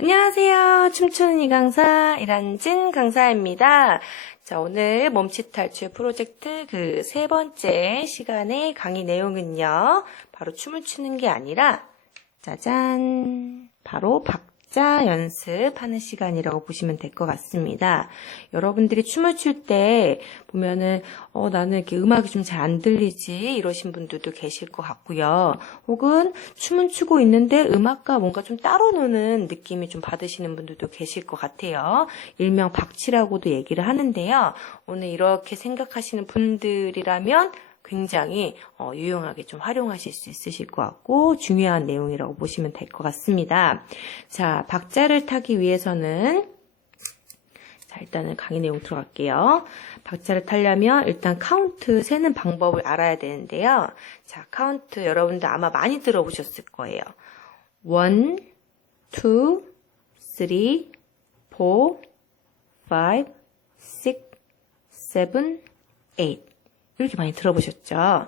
안녕하세요. 춤추는 이 강사, 이란진 강사입니다. 자, 오늘 몸짓 탈출 프로젝트 그 세 번째 시간의 강의 내용은요. 바로 춤을 추는 게 아니라, 짜잔. 바로 박 자 연습하는 시간이라고 보시면 될 것 같습니다. 여러분들이 춤을 출 때 보면은, 어, 나는 이렇게 음악이 좀 잘 안 들리지, 이러신 분들도 계실 것 같고요. 혹은 춤은 추고 있는데 음악과 뭔가 좀 따로 노는 느낌이 좀 받으시는 분들도 계실 것 같아요. 일명 박치라고도 얘기를 하는데요. 오늘 이렇게 생각하시는 분들이라면 굉장히 어, 유용하게 좀 활용하실 수 있으실 것 같고 중요한 내용이라고 보시면 될 것 같습니다. 자, 박자를 타기 위해서는 자, 일단은 강의 내용 들어갈게요. 박자를 타려면 일단 카운트 세는 방법을 알아야 되는데요. 자, 카운트 여러분들 아마 많이 들어보셨을 거예요. 1, 2, 3, 4, 5, 6, 7, 8. 이렇게 많이 들어보셨죠?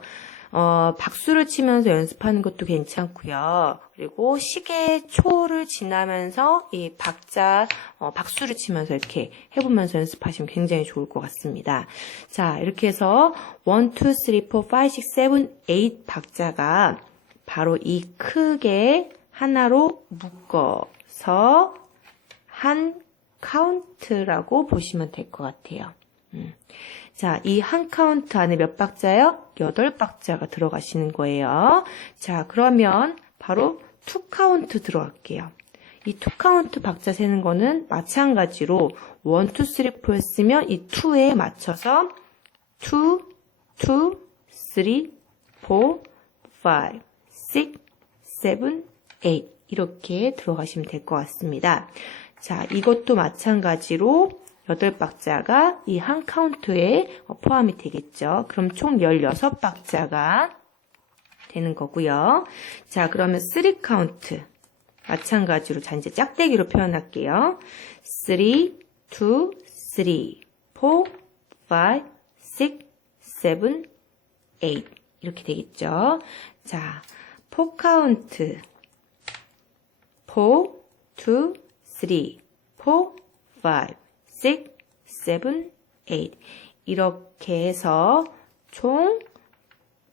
어, 박수를 치면서 연습하는 것도 괜찮고요. 그리고 시계 초를 지나면서 이 박자, 어, 박수를 치면서 이렇게 해보면서 연습하시면 굉장히 좋을 것 같습니다. 자, 이렇게 해서 1, 2, 3, 4, 5, 6, 7, 8 박자가 바로 이 크게 하나로 묶어서 한 카운트라고 보시면 될 것 같아요. 음. 자, 이 한 카운트 안에 몇 박자요? 여덟 박자가 들어가시는 거예요. 자, 그러면 바로 투 카운트 들어갈게요. 이 투 카운트 박자 세는 거는 마찬가지로 1, 2, 3, 4였으면 이 2에 맞춰서 2, 2, 3, 4, 5, 6, 7, 8 이렇게 들어가시면 될 것 같습니다. 자, 이것도 마찬가지로 여덟 박자가 이 한 카운트에 포함이 되겠죠. 그럼 총 16박자가 되는 거고요. 자, 그러면 3 카운트. 마찬가지로 자 이제 짝대기로 표현할게요. 3, 2, 3, 4, 5, 6, 7, 8 이렇게 되겠죠. 자, 4 카운트. 4, 2, 3, 4, 5, 6, 7, 8 이렇게 해서 총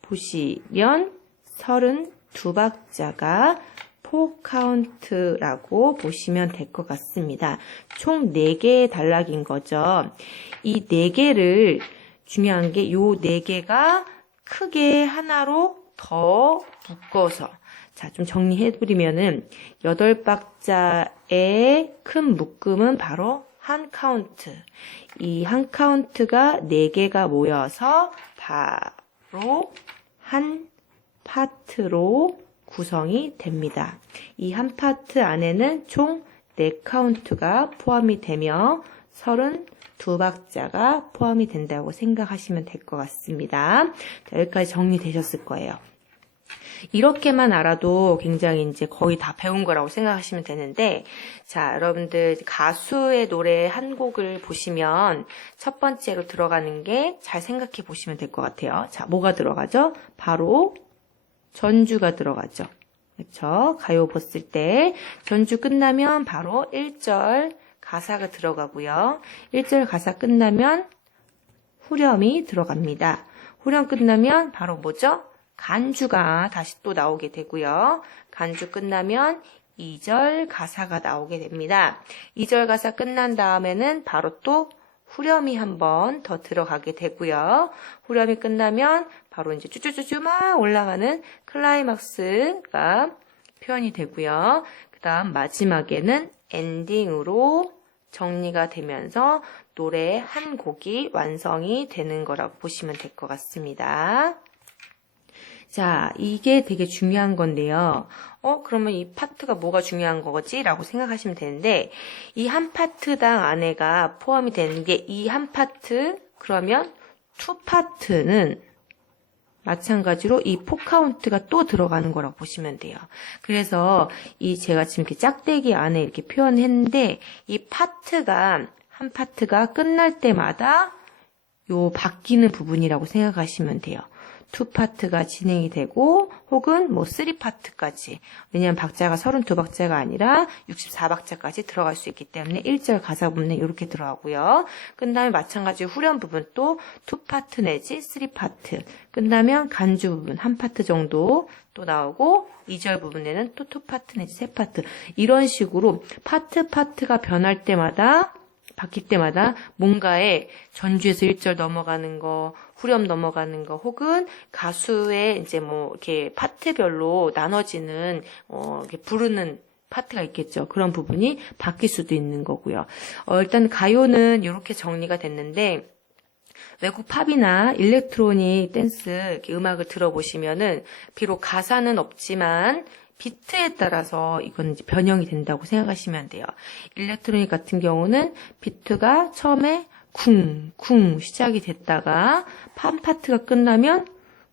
보시면 32박자가 4카운트라고 보시면 될 것 같습니다. 총 4개의 단락인 거죠. 이 4개를 중요한 게 요 4개가 크게 하나로 더 묶어서 자, 좀 정리해 드리면은, 여덟 박자의 큰 묶음은 바로 한 카운트. 이 한 카운트가 네 개가 모여서 바로 한 파트로 구성이 됩니다. 이 한 파트 안에는 총네 카운트가 포함이 되며 32박자가 포함이 된다고 생각하시면 될 것 같습니다. 자, 여기까지 정리되셨을 거예요. 이렇게만 알아도 굉장히 이제 거의 다 배운 거라고 생각하시면 되는데, 자, 여러분들 가수의 노래 한 곡을 보시면 첫 번째로 들어가는 게 잘 생각해 보시면 될 것 같아요. 자, 뭐가 들어가죠? 바로 전주가 들어가죠. 그렇죠? 가요 봤을 때 전주 끝나면 바로 1절 가사가 들어가고요. 1절 가사 끝나면 후렴이 들어갑니다. 후렴 끝나면 바로 뭐죠? 간주가 다시 또 나오게 되고요. 간주 끝나면 2절 가사가 나오게 됩니다. 2절 가사 끝난 다음에는 바로 또 후렴이 한 번 더 들어가게 되고요. 후렴이 끝나면 바로 이제 쭈쭈쭈쭈 막 올라가는 클라이막스가 표현이 되고요. 그 다음 마지막에는 엔딩으로 정리가 되면서 노래 한 곡이 완성이 되는 거라고 보시면 될 것 같습니다. 자, 이게 되게 중요한 건데요. 어, 그러면 이 파트가 뭐가 중요한 거지? 라고 생각하시면 되는데, 이 한 파트당 안에가 포함이 되는 게 이 한 파트, 그러면 투 파트는 마찬가지로 이 포카운트가 또 들어가는 거라고 보시면 돼요. 그래서 이 제가 지금 이렇게 짝대기 안에 이렇게 표현했는데, 이 파트가, 한 파트가 끝날 때마다 요 바뀌는 부분이라고 생각하시면 돼요. 2파트가 진행이 되고 혹은 뭐 3파트까지. 왜냐하면 박자가 32박자가 아니라 64박자까지 들어갈 수 있기 때문에 1절 가사 부분은 이렇게 들어가고요. 끝나면 마찬가지로 후렴 부분 또 2파트 내지 3파트. 끝나면 간주 부분 한 파트 정도 또 나오고 2절 부분에는 또 2파트 내지 3파트. 이런 식으로 파트 파트가 변할 때마다 바뀔 때마다 뭔가의 전주에서 1절 넘어가는 거, 후렴 넘어가는 거, 혹은 가수의 이제 뭐 이렇게 파트별로 나눠지는 어 이렇게 부르는 파트가 있겠죠. 그런 부분이 바뀔 수도 있는 거고요. 어, 일단 가요는 이렇게 정리가 됐는데 외국 팝이나 일렉트로닉 댄스 음악을 들어보시면은 비록 가사는 없지만 비트에 따라서 이건 변형이 된다고 생각하시면 돼요. 일렉트로닉 같은 경우는 비트가 처음에 쿵, 쿵 시작이 됐다가 팝 파트가 끝나면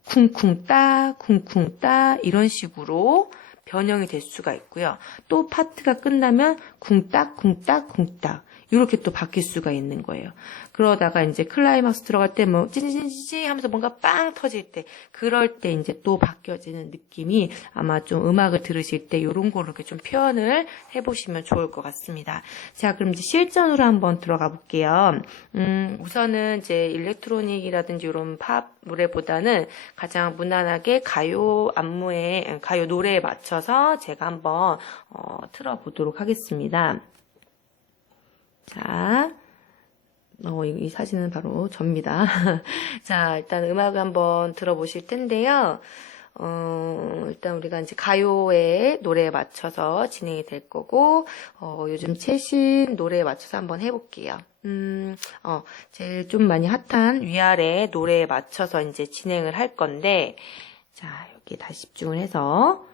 쿵쿵 따, 쿵쿵 따 이런 식으로 변형이 될 수가 있고요. 또 파트가 끝나면 쿵딱, 쿵딱, 쿵딱 이렇게 또 바뀔 수가 있는 거예요. 그러다가 이제 클라이막스 들어갈 때뭐 찌찌찌찌 하면서 뭔가 빵 터질 때 그럴 때 이제 또 바뀌어지는 느낌이 아마 좀 음악을 들으실 때 이런 거로 이렇게 좀 표현을 해보시면 좋을 것 같습니다. 자, 그럼 이제 실전으로 한번 들어가 볼게요. 음, 우선은 이제 일렉트로닉이라든지 이런 팝 노래보다는 가장 무난하게 가요 안무에 가요 노래에 맞춰서 제가 한번 어, 틀어보도록 하겠습니다. 자, 어, 이, 이 사진은 바로 접니다. 자, 일단 음악을 한번 들어보실 텐데요. 어, 일단 우리가 이제 가요의 노래에 맞춰서 진행이 될 거고, 어, 요즘 최신 노래에 맞춰서 한번 해볼게요. 음, 어, 제일 좀 많이 핫한 위아래 노래에 맞춰서 이제 진행을 할 건데, 자, 여기 다시 집중을 해서,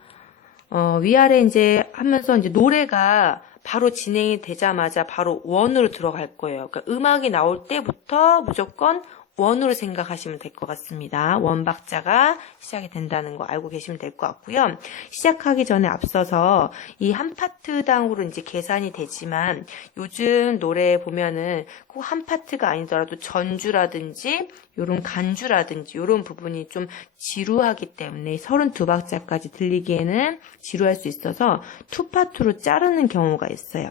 어, 위아래 이제 하면서 이제 노래가 바로 진행이 되자마자 바로 원으로 들어갈 거예요. 그러니까 음악이 나올 때부터 무조건 원으로 생각하시면 될 것 같습니다. 원 박자가 시작이 된다는 거 알고 계시면 될 것 같고요. 시작하기 전에 앞서서 이 한 파트당으로 이제 계산이 되지만 요즘 노래 보면은 꼭 한 파트가 아니더라도 전주라든지 요런 간주라든지 요런 부분이 좀 지루하기 때문에 32박자까지 들리기에는 지루할 수 있어서 투 파트로 자르는 경우가 있어요.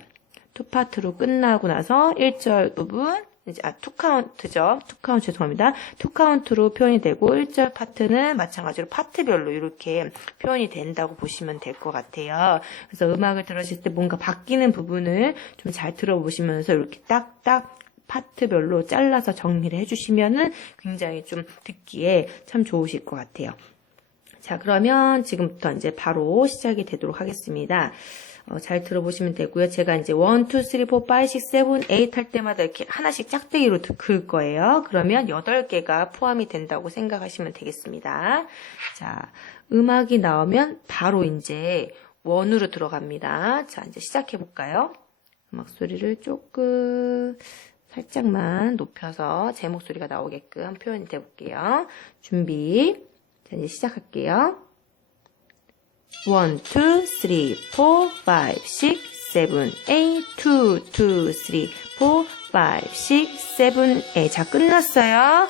투 파트로 끝나고 나서 1절 부분 이제 아, 투 카운트죠. 투 카운트 죄송합니다. 투 카운트로 표현이 되고 1절 파트는 마찬가지로 파트별로 이렇게 표현이 된다고 보시면 될 것 같아요. 그래서 음악을 들으실 때 뭔가 바뀌는 부분을 좀 잘 들어보시면서 이렇게 딱딱 파트별로 잘라서 정리를 해주시면은 굉장히 좀 듣기에 참 좋으실 것 같아요. 자, 그러면 지금부터 이제 바로 시작이 되도록 하겠습니다. 어, 잘 들어보시면 되고요. 제가 이제 1, 2, 3, 4, 5, 6, 7, 8 할 때마다 이렇게 하나씩 짝대기로 그을 거예요. 그러면 8개가 포함이 된다고 생각하시면 되겠습니다. 자, 음악이 나오면 바로 이제 원으로 들어갑니다. 자, 이제 시작해 볼까요? 음악 소리를 조금 살짝만 높여서 제 목소리가 나오게끔 표현이 돼 볼게요. 준비. 자, 이제 시작할게요. 1, 2, 3, 4, 5, 6, 7, 8, 2, 2, 3, 4, 5, 6, 7, 8. 자, 끝났어요.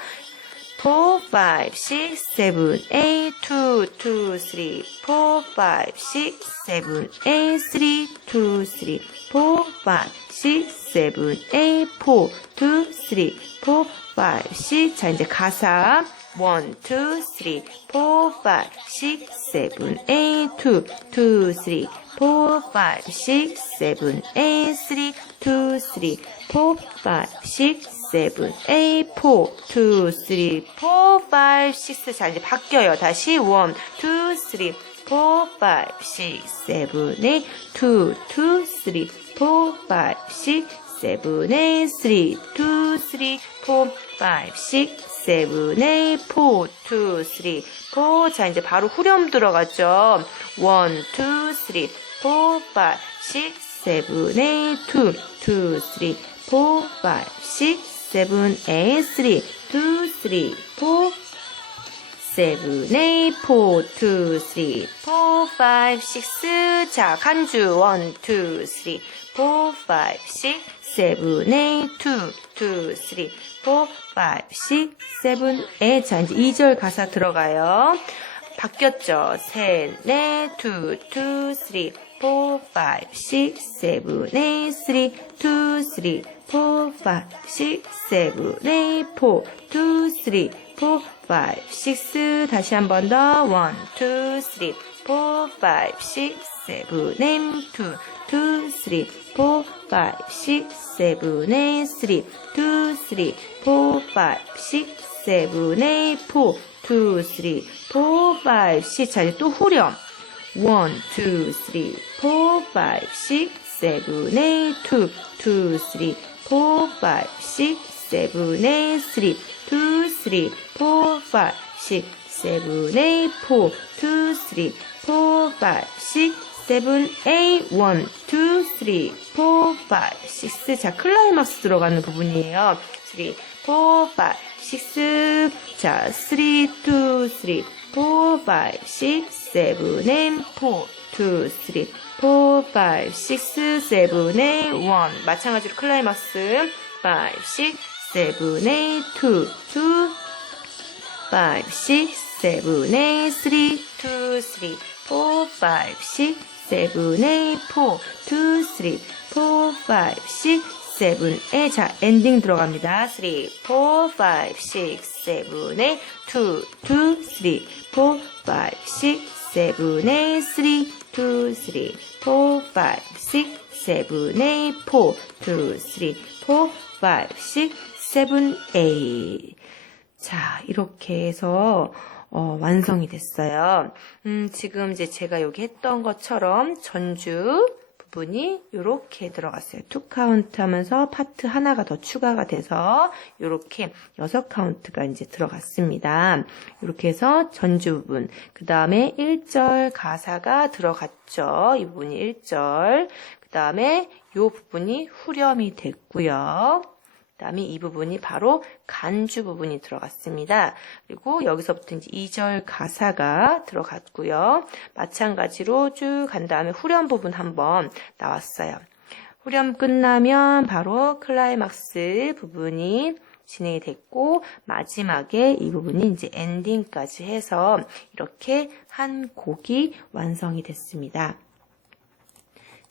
4, 5, 6, 7, 8, 2, 2, 3, 4, 5, 6, 7, 8, 3, 2, 3, 4, 5, 6, 7, 8, 4, 2, 3, 4, 5, 6. 자, 이제 가사. 1, 2, 3, 4, 5, 6, 7, 8, 2, 2, 3, 4, 5, 6, 7, 8, 3, 2, 3, 4, 5, 6, 7, 8, 4, 2, 3, 4, 5, 6. 자, 이제 바뀌어요. 다시 1, 2, 3, 4, 5, 6, 7, 8, 2, 2, 3, 4, 5, 6, 7, 8, 3, 2, 3, 4, 5, 6, 7, 8, 4, 2, 3, 4. 자, 이제 바로 후렴 들어갔죠. 1, 2, 3, 4, 5, 6, 7, 8, 2, 2, 3, 4, 5, 6, 7, 8, 3, 2, 3, 4, 세븐에 포, 투, 쓰리, 포, 파이브, 식스 자, 간주 원, 투, 쓰리, 포, 파이브, 식 세븐, 에잇, 투, 투, 쓰리, 포, 파이브, 식 세븐, 에잇 자, 이제 2절 가사 들어가요. 바뀌었죠? 셋, 넷, 투, 투, 쓰리, 포, 파이브, 식 세븐, 에잇, 쓰리, 투, 쓰리, 포, 파이브, 식 세븐, 에잇, 포, 투, 쓰리, 포, 5, 6 다시 한 번 더. 1, 2, 3, 4, 5, 6, 7, 8, 2, 2, 3, 4, 5, 6, 7, 8, 3, 2, 3, 4, 5, 6, 7, 8, 4, 2, 3, 4, 5, 6 자, 이제 또 후렴. 1, 2, 3, 4, 5, 6, 7, 8, 2, 2, 3, 4, 5, 6, 7, 8, 3, 2, 3, four, five, six, seven, eight, four, two, three, four, five, six, seven, eight, one, two, three, four, five, six. 자, 클라이막스 들어가는 부분이에요. three, four, five, six. 자, three, two, three, four, five, six, seven, eight, four, two, three, four, five, six, seven, eight, one. 마찬가지로 클라이막스 five, six, seven, eight, two, two, five, six, seven, eight, three, two, three, four, five, six, seven, eight, four, two, three, four, five, six, seven, eight. 자, 엔딩 들어갑니다. three, four, five, six, seven, eight, two, two, three, four, five, six, seven, eight, three, two, three, four, five, six, seven, eight, four, two, three, four, five, six, seven, eight. 자, 이렇게 해서 어, 완성이 됐어요. 음, 지금 이제 제가 여기 했던 것처럼 전주 부분이 이렇게 들어갔어요. 투 카운트 하면서 파트 하나가 더 추가가 돼서 이렇게 여섯 카운트가 이제 들어갔습니다. 이렇게 해서 전주 부분. 그 다음에 1절 가사가 들어갔죠. 이 부분이 1절. 그 다음에 이 부분이 후렴이 됐고요. 그다음에 이 부분이 바로 간주 부분이 들어갔습니다. 그리고 여기서부터 이제 2절 가사가 들어갔고요. 마찬가지로 쭉 간 다음에 후렴 부분 한번 나왔어요. 후렴 끝나면 바로 클라이막스 부분이 진행이 됐고 마지막에 이 부분이 이제 엔딩까지 해서 이렇게 한 곡이 완성이 됐습니다.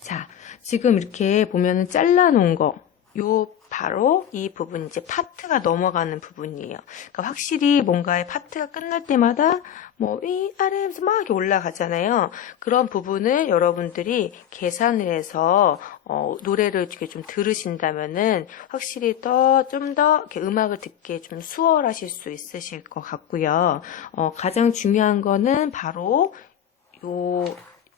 자, 지금 이렇게 보면은 잘라 놓은 거, 요 바로 이 부분 이제 파트가 넘어가는 부분이에요. 그러니까 확실히 뭔가의 파트가 끝날 때마다 뭐 위 아래에서 막 이렇게 올라가잖아요. 그런 부분을 여러분들이 계산을 해서 어, 노래를 이렇게 좀 들으신다면은 확실히 더 좀더 음악을 듣기에 좀 수월하실 수 있으실 것 같고요. 어, 가장 중요한 거는 바로 요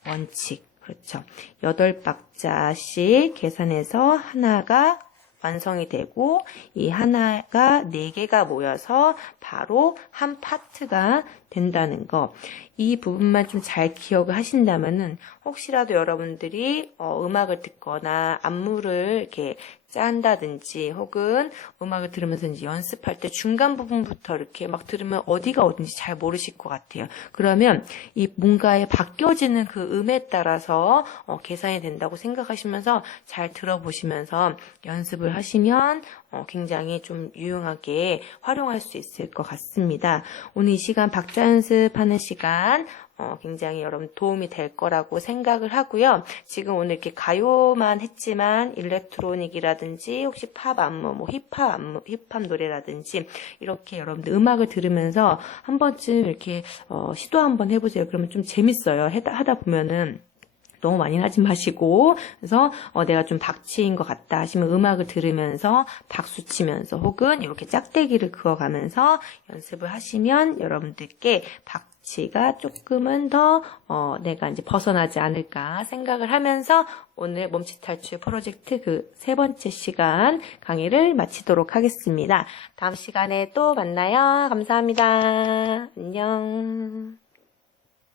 원칙. 그렇죠. 여덟 박자씩 계산해서 하나가 완성이 되고 이 하나가 네 개가 모여서 바로 한 파트가 된다는 거. 이 부분만 좀 잘 기억을 하신다면은 혹시라도 여러분들이 어, 음악을 듣거나 안무를 이렇게 짠다든지 혹은 음악을 들으면서 연습할 때 중간 부분부터 이렇게 막 들으면 어디가 어딘지 잘 모르실 것 같아요. 그러면 이 뭔가에 바뀌어지는 그 음에 따라서 어, 계산이 된다고 생각하시면서 잘 들어보시면서 연습을 하시면 어, 굉장히 좀 유용하게 활용할 수 있을 것 같습니다. 오늘 이 시간 박자 연습하는 시간 어, 굉장히 여러분 도움이 될 거라고 생각을 하고요. 지금 오늘 이렇게 가요만 했지만 일렉트로닉이라든지 혹시 팝 안무, 뭐 힙합 안무, 힙합 노래라든지 이렇게 여러분들 음악을 들으면서 한 번쯤 이렇게 어, 시도 한번 해보세요. 그러면 좀 재밌어요. 하다, 보면은. 너무 많이 하지 마시고 그래서 어, 내가 좀 박치인 것 같다 하시면 음악을 들으면서 박수 치면서 혹은 이렇게 짝대기를 그어가면서 연습을 하시면 여러분들께 박 치가 조금은 더 어, 내가 이제 벗어나지 않을까 생각을 하면서 오늘 몸짓 탈출 프로젝트 그 세 번째 시간 강의를 마치도록 하겠습니다. 다음 시간에 또 만나요. 감사합니다. 안녕.